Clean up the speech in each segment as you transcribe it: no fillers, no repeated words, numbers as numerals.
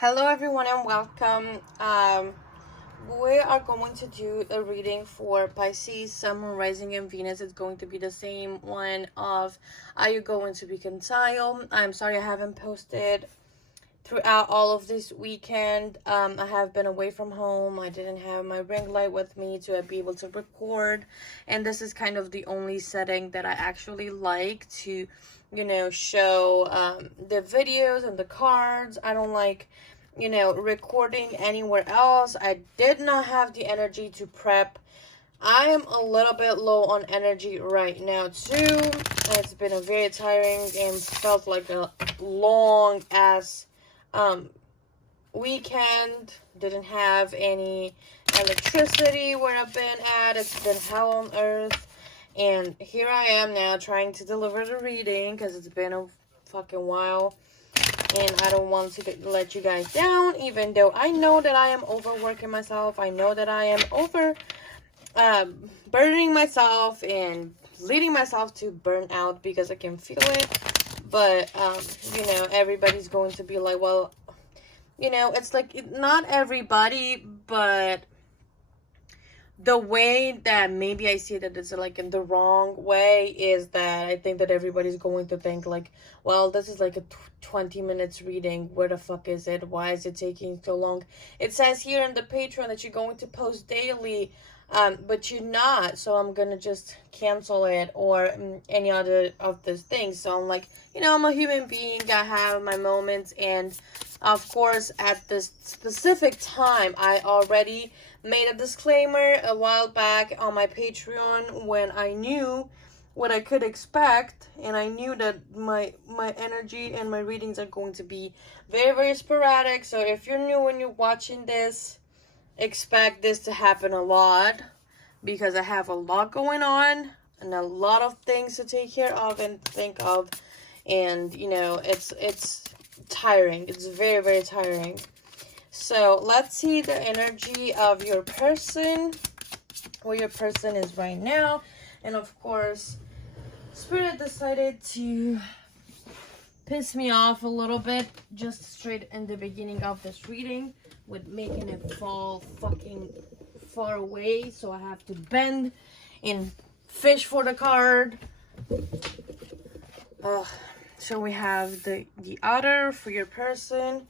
Hello everyone and welcome. We are going to do a reading for Pisces, Sun, Moon, Rising, and Venus. It's going to be the same one of Are You Going to Reconcile? I'm sorry I haven't posted throughout all of this weekend. I have been away from home. I didn't have my ring light with me to be able to record, and this is kind of the only setting that I actually like to show the videos and the cards. I don't like recording anywhere else. I did not have the energy to prep. I am a little bit low on energy right now too. It's been a very tiring and felt like a long ass weekend. Didn't have any electricity where I've been at. It's been hell on earth. And here I am now trying to deliver the reading because it's been a fucking while. And I don't want to let you guys down, even though I know that I am overworking myself. I know that I am burdening myself and leading myself to burn out because I can feel it. But, everybody's going to be like, well, it's like not everybody, but the way that maybe I see that it's like in the wrong way is that I think that everybody's going to think like, well, this is like a 20 minutes reading. Where the fuck is it? Why is it taking so long? It says here in the Patreon that you're going to post daily, but you're not. So I'm going to just cancel it or any other of these things. So I'm like, I'm a human being. I have my moments. And of course, at this specific time, I already made a disclaimer a while back on my Patreon when I knew what I could expect, and I knew that my energy and my readings are going to be very, very sporadic. So if you're new and you're watching this, expect this to happen a lot because I have a lot going on and a lot of things to take care of and think of, and it's tiring. It's very, very tiring. So let's see the energy of your person, where your person is right now. And of course, Spirit decided to piss me off a little bit just straight in the beginning of this reading with making it fall fucking far away. So I have to bend and fish for the card. So we have the otter for your person.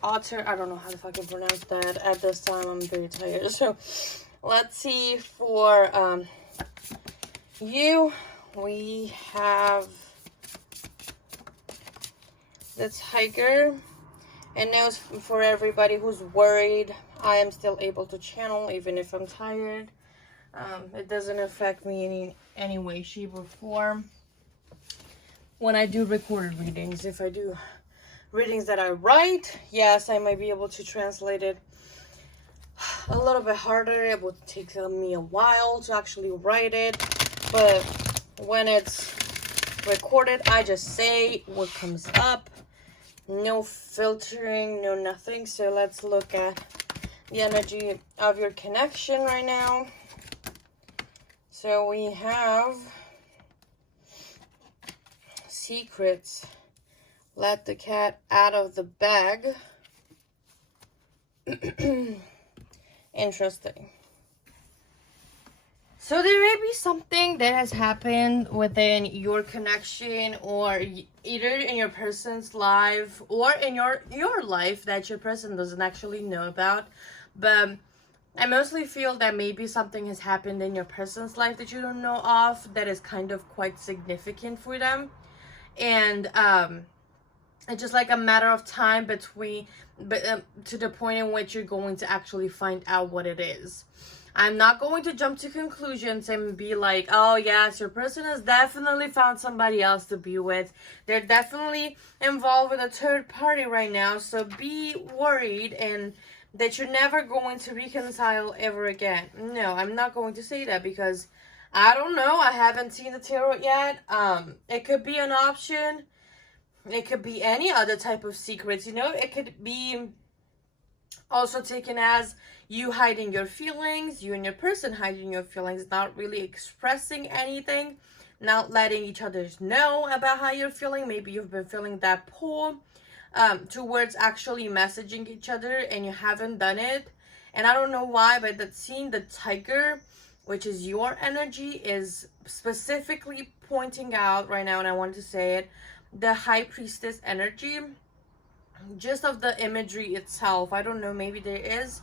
Otter, I don't know how to fucking pronounce that. At this time, I'm very tired. So, let's see for you. We have the tiger. And now for everybody who's worried, I am still able to channel even if I'm tired. It doesn't affect me in any way, shape, or form. When I do recorded readings, if I do readings that I write, yes, I might be able to translate it a little bit harder. It would take me a while to actually write it, but when it's recorded, I just say what comes up. No filtering, no nothing. So let's look at the energy of your connection right now. So we have secrets. Let the cat out of the bag. Interesting. So there may be something that has happened within your connection, or either in your person's life or in your life that your person doesn't actually know about. But I mostly feel that maybe something has happened in your person's life that you don't know of that is kind of quite significant for them. And it's just like a matter of time to the point in which you're going to actually find out what it is. I'm not going to jump to conclusions and be like, oh yes, your person has definitely found somebody else to be with. They're definitely involved with a third party right now. So be worried and that you're never going to reconcile ever again. No, I'm not going to say that because I don't know. I haven't seen the tarot yet. It could be an option. It could be any other type of secrets, it could be also taken as you hiding your feelings, you and your person hiding your feelings, not really expressing anything, not letting each other know about how you're feeling. Maybe you've been feeling that pull towards actually messaging each other, and you haven't done it. And I don't know why, but that seeing the tiger, which is your energy, is specifically pointing out right now, and I want to say it, the high priestess energy, just of the imagery itself. I don't know, maybe there is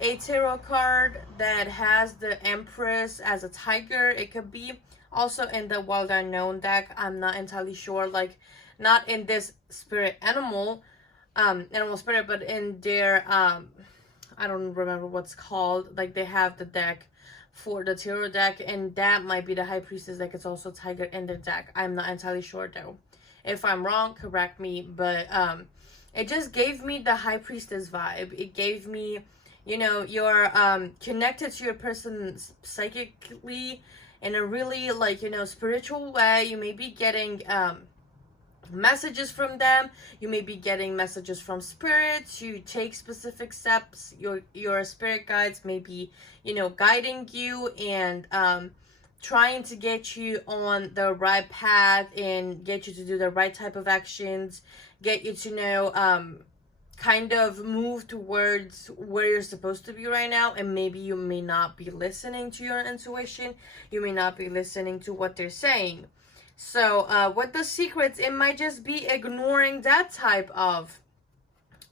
a tarot card that has the empress as a tiger. It could be also in the wild unknown deck. I'm not entirely sure, like not in this spirit animal spirit, but in their I don't remember what's called, like they have the deck for the tarot deck, and that might be the high priestess deck. It's also tiger in the deck. I'm not entirely sure though. If I'm wrong, correct me, but it just gave me the high priestess vibe. It gave me, you're connected to your person psychically in a really, like, spiritual way. You may be getting messages from them. You may be getting messages from spirits. You take specific steps. Your spirit guides may be, guiding you and trying to get you on the right path and get you to do the right type of actions, get you to kind of move towards where you're supposed to be right now. And maybe you may not be listening to your intuition. You may not be listening to what they're saying. So with the secrets, it might just be ignoring that type of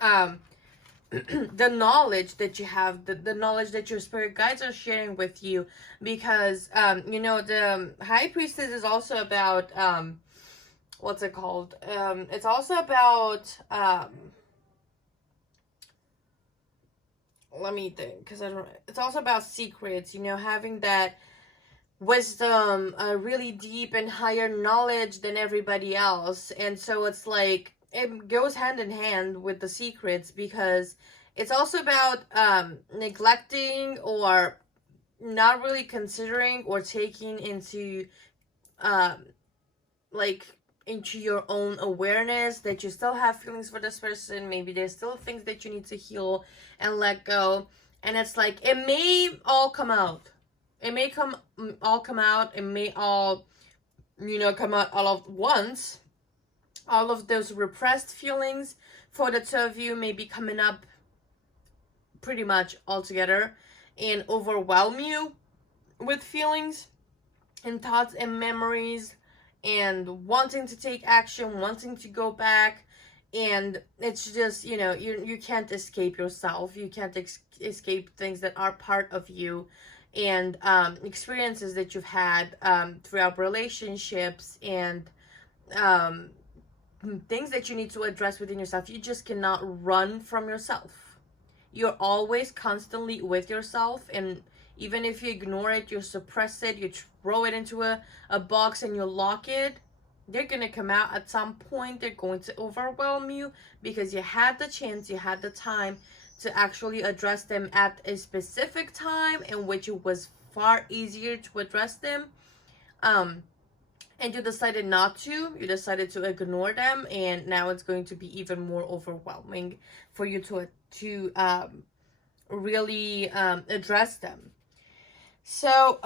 the knowledge that you have, the knowledge that your spirit guides are sharing with you, because the high priestess is also about what's it called, it's also about let me think, because I don't, it's also about secrets, having that wisdom, really deep and higher knowledge than everybody else. And so it's like it goes hand in hand with the secrets, because it's also about neglecting or not really considering or taking into into your own awareness that you still have feelings for this person. Maybe there's still things that you need to heal and let go. And it's like, it may all come out. It may all come out. It may all, come out all at once. All of those repressed feelings for the two of you may be coming up pretty much all together and overwhelm you with feelings and thoughts and memories and wanting to take action, wanting to go back. And it's just, you can't escape yourself. You can't escape things that are part of you, and experiences that you've had throughout relationships, and things that you need to address within yourself. You just cannot run from yourself. You're always constantly with yourself, and even if you ignore it, you suppress it, you throw it into a box and you lock it, they're gonna come out at some point. They're going to overwhelm you because you had the chance, you had the time to actually address them at a specific time in which it was far easier to address them. And you decided not to. You decided to ignore them, and now it's going to be even more overwhelming for you to really address them. So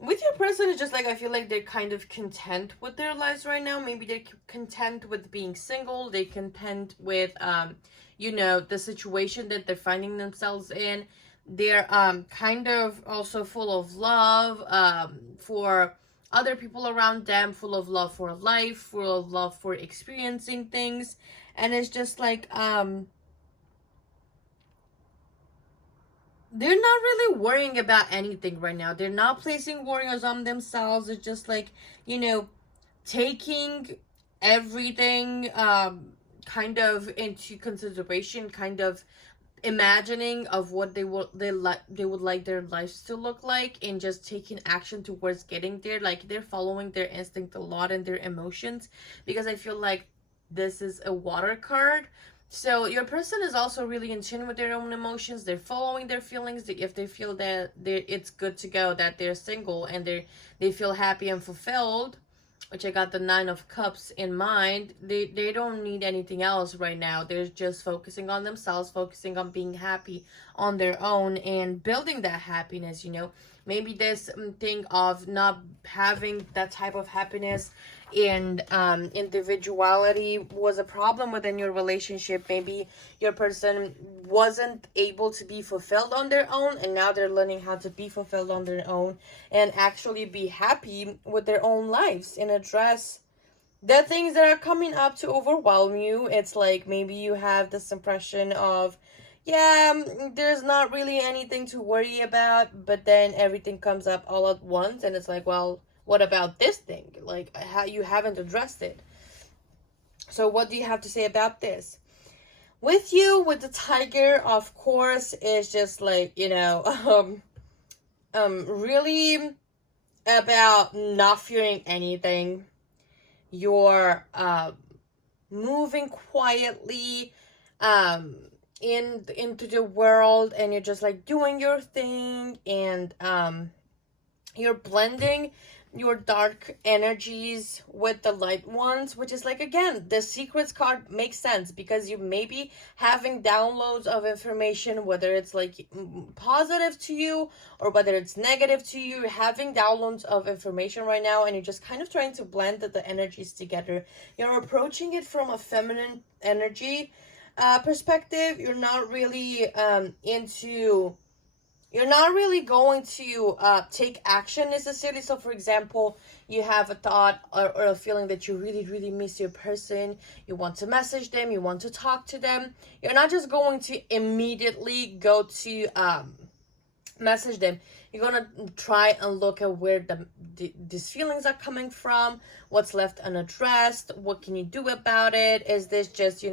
with your person, it's just like, I feel like they're kind of content with their lives right now. Maybe they're content with being single. They're content with the situation that they're finding themselves in. They're kind of also full of love for other people around them, full of love for life, full of love for experiencing things. And it's just like they're not really worrying about anything right now. They're not placing worries on themselves. It's just like, taking everything kind of into consideration, kind of imagining of what they would like their lives to look like, and just taking action towards getting there. Like, they're following their instinct a lot and their emotions, because I feel like this is a water card. So your person is also really in tune with their own emotions. They're following their feelings. If they feel that it's good to go, that they're single and they feel happy and fulfilled, which I got the 9 of Cups in mind, they don't need anything else right now. They're just focusing on themselves, focusing on being happy on their own and building that happiness. Maybe this thing of not having that type of happiness and individuality was a problem within your relationship. Maybe your person wasn't able to be fulfilled on their own, and now they're learning how to be fulfilled on their own and actually be happy with their own lives and address the things that are coming up to overwhelm you. It's like maybe you have this impression of, yeah, there's not really anything to worry about, but then everything comes up all at once, and it's like, well, what about this thing? Like, you haven't addressed it. So what do you have to say about this? With you, with the tiger, of course, is just like, really about not fearing anything. You're moving quietly into the world, and you're just like doing your thing, and you're blending your dark energies with the light ones, which is like, again, the secrets card makes sense because you may be having downloads of information, whether it's like positive to you or whether it's negative to you. You're having downloads of information right now, and you're just kind of trying to blend the energies together. You're approaching it from a feminine energy perspective. You're not really you're not really going to take action necessarily. So, for example, you have a thought or a feeling that you really, really miss your person. You want to message them. You want to talk to them. You're not just going to immediately go to message them. You're going to try and look at where these feelings are coming from, what's left unaddressed, what can you do about it? Is this just,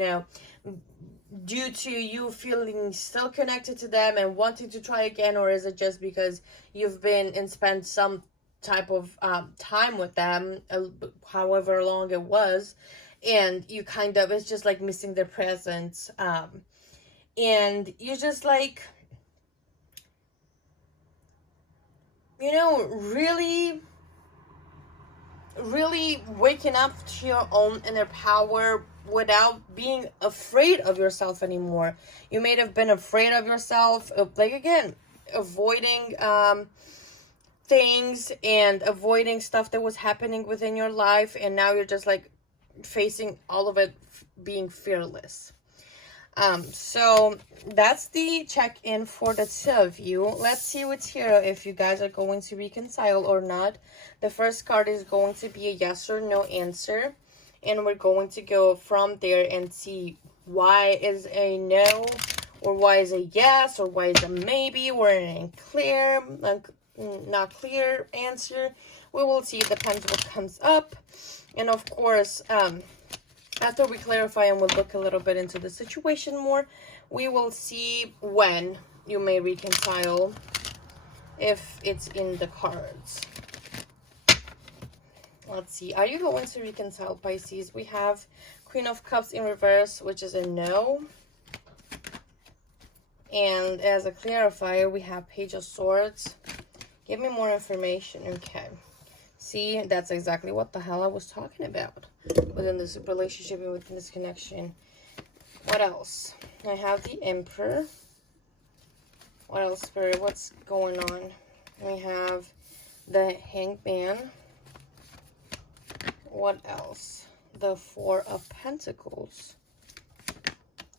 due to you feeling still connected to them and wanting to try again, or is it just because you've been and spent some type of time with them, however long it was, and you kind of, it's just like missing their presence, and you're just like, really waking up to your own inner power without being afraid of yourself anymore. You may have been afraid of yourself, like, again, avoiding things and avoiding stuff that was happening within your life, and now you're just like facing all of it, being fearless. So that's the check-in for the two of you. Let's see with Tarot if you guys are going to reconcile or not. The first card is going to be a yes or no answer, and we're going to go from there and see why is a no, or why is a yes, or why is a maybe, or an unclear, not clear answer. We will see. It depends what comes up, and of course, after we clarify and we'll look a little bit into the situation more, we will see when you may reconcile, if it's in the cards. Let's see. Are you going to reconcile, Pisces? We have Queen of Cups in reverse, which is a no. And as a clarifier, we have Page of Swords. Give me more information. Okay. See, that's exactly what the hell I was talking about within this relationship and within this connection. What else? I have the Emperor. What else, Spirit? What's going on? We have the Hanged Man. What else? The Four of Pentacles.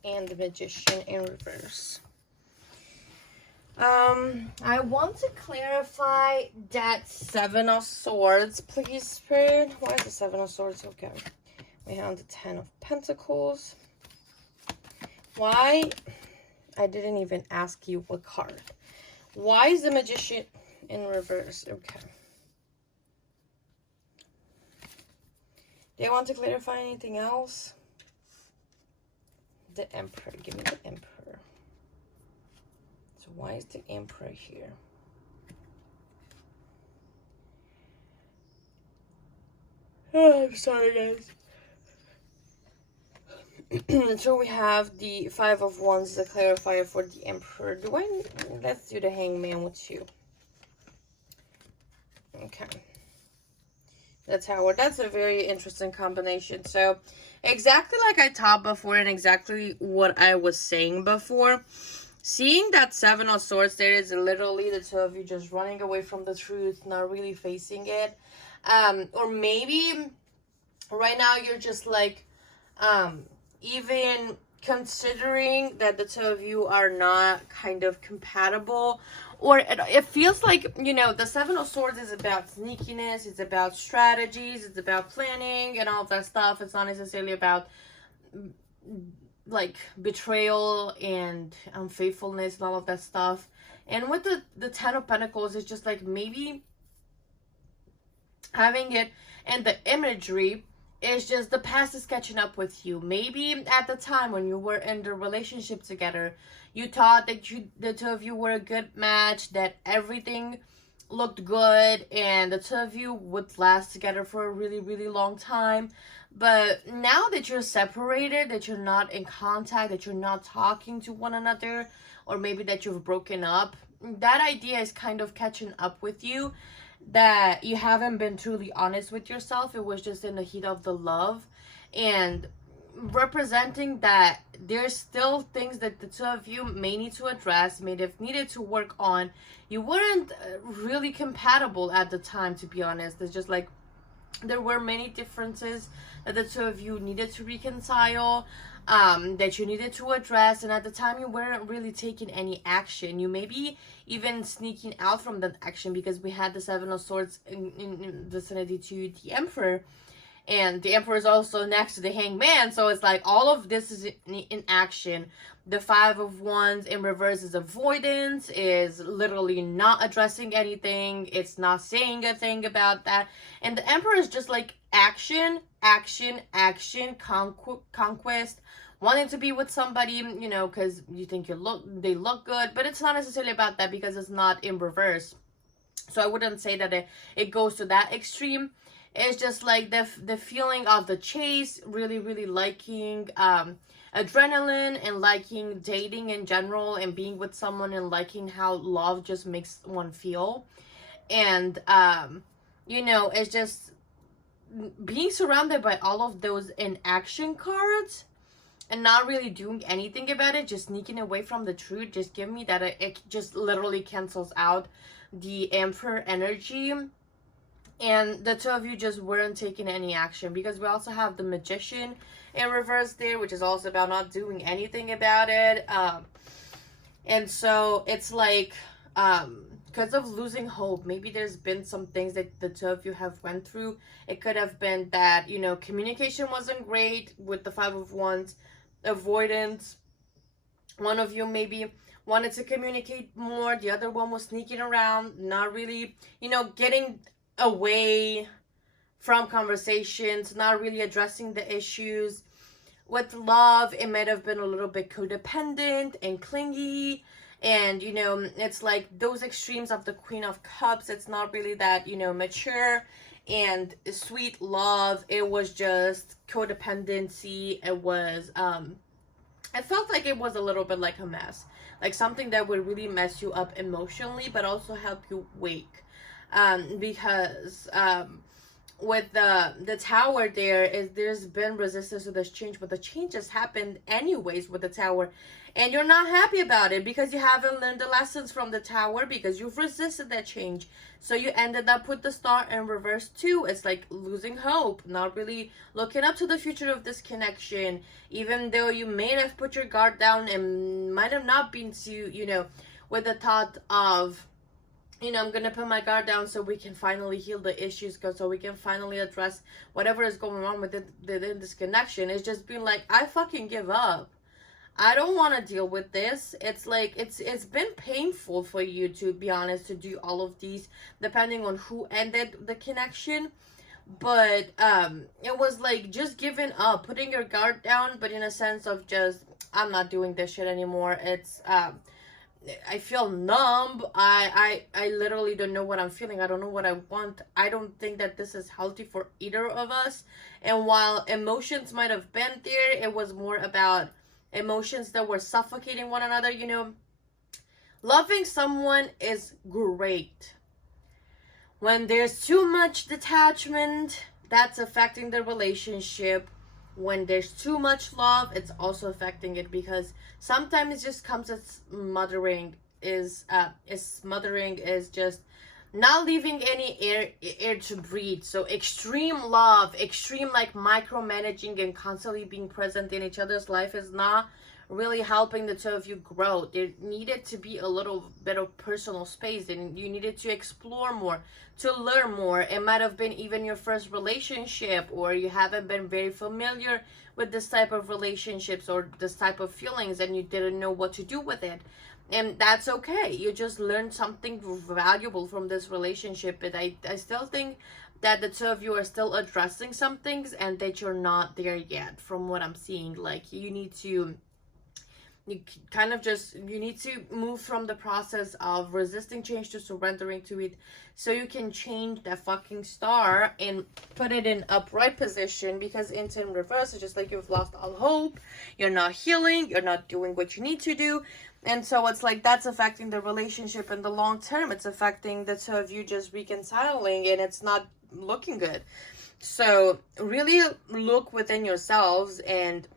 And the Magician in reverse. I want to clarify that Seven of Swords, please, Spirit. Why is the Seven of Swords? Okay. We have the Ten of Pentacles. Why? I didn't even ask you what card. Why is the Magician in reverse? Okay. Do you want to clarify anything else? The Emperor. Give me the Emperor. So why is the Emperor here? Oh, I'm sorry, guys. So we have the Five of Wands, the clarifier for the Emperor. Let's do the Hangman with you. Okay. That's a very interesting combination. So exactly like I thought before, and exactly what I was saying before. Seeing that Seven of Swords, there is literally the two of you just running away from the truth, not really facing it. Or maybe Right now you're just like even considering that the two of you are not kind of compatible, or it feels like, you know, the Seven of Swords is about sneakiness, it's about strategies, it's about planning and all of that stuff. It's not necessarily about like betrayal and unfaithfulness and all of that stuff. And with the Ten of Pentacles, it's just like maybe having it, and the imagery is just the past is catching up with you. Maybe at the time when you were in the relationship together, you thought that the two of you were a good match, that everything looked good, and the two of you would last together for a really, really long time. But now that you're separated, that you're not in contact, that you're not talking to one another, or maybe that you've broken up, that idea is kind of catching up with you, that you haven't been truly honest with yourself. It was just in the heat of the love, and representing that there's still things that the two of you may need to address, may have needed to work on. You weren't really compatible at the time, to be honest. It's just like there were many differences that the two of you needed to reconcile, that you needed to address, and at the time you weren't really taking any action. You may be even sneaking out from that action, because we had the Seven of Swords in vicinity to the Emperor, and the Emperor is also next to the Hangman, so it's like all of this is in action. The Five of Wands in reverse is avoidance, is literally not addressing anything, it's not saying a thing about that. And the Emperor is just like action, action, action, conquest, wanting to be with somebody, you know, because you think they look good, but it's not necessarily about that, because it's not in reverse. So I wouldn't say that it goes to that extreme. It's just like the feeling of the chase, really, really liking adrenaline, and liking dating in general, and being with someone, and liking how love just makes one feel. And you know, it's just being surrounded by all of those inaction cards and not really doing anything about it, just sneaking away from the truth. Just give me that it just literally cancels out the Emperor energy. And the two of you just weren't taking any action, because we also have the Magician in reverse there, which is also about not doing anything about it. And so it's like, because of losing hope, maybe there's been some things that the two of you have went through. It could have been that, you know, communication wasn't great with the Five of Wands, avoidance. One of you maybe wanted to communicate more, the other one was sneaking around, not really, you know, getting away from conversations, not really addressing the issues. With love, it might have been a little bit codependent and clingy, and you know, it's like those extremes of the Queen of Cups. It's not really that, you know, mature and sweet love. It was just codependency. It was I felt like it was a little bit like a mess, like something that would really mess you up emotionally, but also help you wake. Because with the Tower, there's been resistance to this change, but the change has happened anyways with the Tower, and you're not happy about it because you haven't learned the lessons from the Tower, because you've resisted that change. So you ended up with the Star in reverse too. It's like losing hope, not really looking up to the future of this connection, even though you may have put your guard down and might have not been to, you know, with the thought of, you know, I'm gonna put my guard down so we can finally heal the issues, so we can finally address whatever is going on within this connection. It's just been like, I fucking give up. I don't want to deal with this. It's like, it's been painful for you, to be honest, to do all of these, depending on who ended the connection. But it was like just giving up, putting your guard down, but in a sense of just, I'm not doing this shit anymore. It's I feel numb. I literally don't know what I'm feeling. I don't know what I want. I don't think that this is healthy for either of us. And while emotions might have been there, it was more about emotions that were suffocating one another. You know, loving someone is great. When there's too much detachment, that's affecting the relationship. When there's too much love, it's also affecting it, because sometimes it just comes as smothering is just not leaving any air to breathe. So extreme love, extreme like micromanaging and constantly being present in each other's life is not really helping the two of you grow. There needed to be a little bit of personal space, and you needed to explore more, to learn more. It might have been even your first relationship, or you haven't been very familiar with this type of relationships or this type of feelings, and you didn't know what to do with it. And that's okay. You just learned something valuable from this relationship. But I still think that the two of you are still addressing some things, and that you're not there yet from what I'm seeing. Like, you need to you need to move from the process of resisting change to surrendering to it, so you can change that fucking star and put it in upright position. Because it's in reverse, it's just like you've lost all hope, you're not healing, you're not doing what you need to do. And so it's like that's affecting the relationship in the long term. It's affecting the two of you just reconciling, and it's not looking good. So really look within yourselves and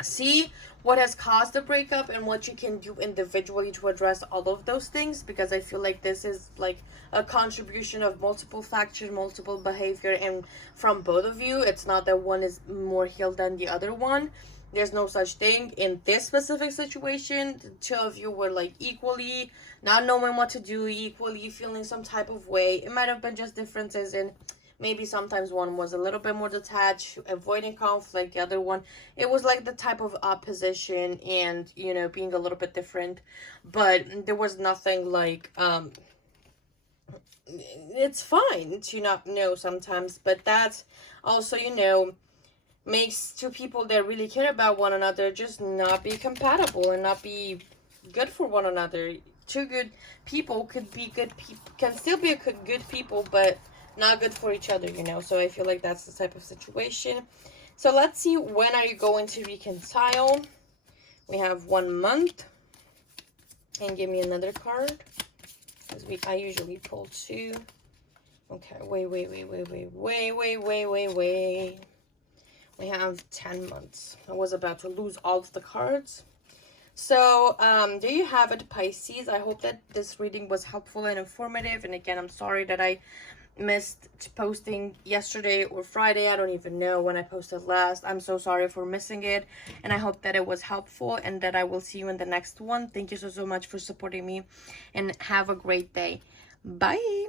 see what has caused the breakup and what you can do individually to address all of those things. Because I feel like this is like a contribution of multiple factors, multiple behavior, and from both of you. It's not that one is more healed than the other one. There's no such thing. In this specific situation, the two of you were like equally not knowing what to do, equally feeling some type of way. It might have been just differences in maybe sometimes one was a little bit more detached, avoiding conflict. The other one, it was like the type of opposition and, you know, being a little bit different. But there was nothing like, it's fine to not know sometimes. But that's also, you know, makes two people that really care about one another just not be compatible and not be good for one another. Two good people could be good people, can still be good people, but not good for each other, you know. So I feel like that's the type of situation. So let's see, when are you going to reconcile? We have 1 month. And give me another card, because I usually pull 2. Okay, wait. We have 10 months. I was about to lose all of the cards. So, there you have it, Pisces. I hope that this reading was helpful and informative. And again, I'm sorry that I missed posting yesterday or Friday. I don't even know when I posted last. I'm so sorry for missing it. And I hope that it was helpful, and that I will see you in the next one. Thank you so much for supporting me, and have a great day. Bye.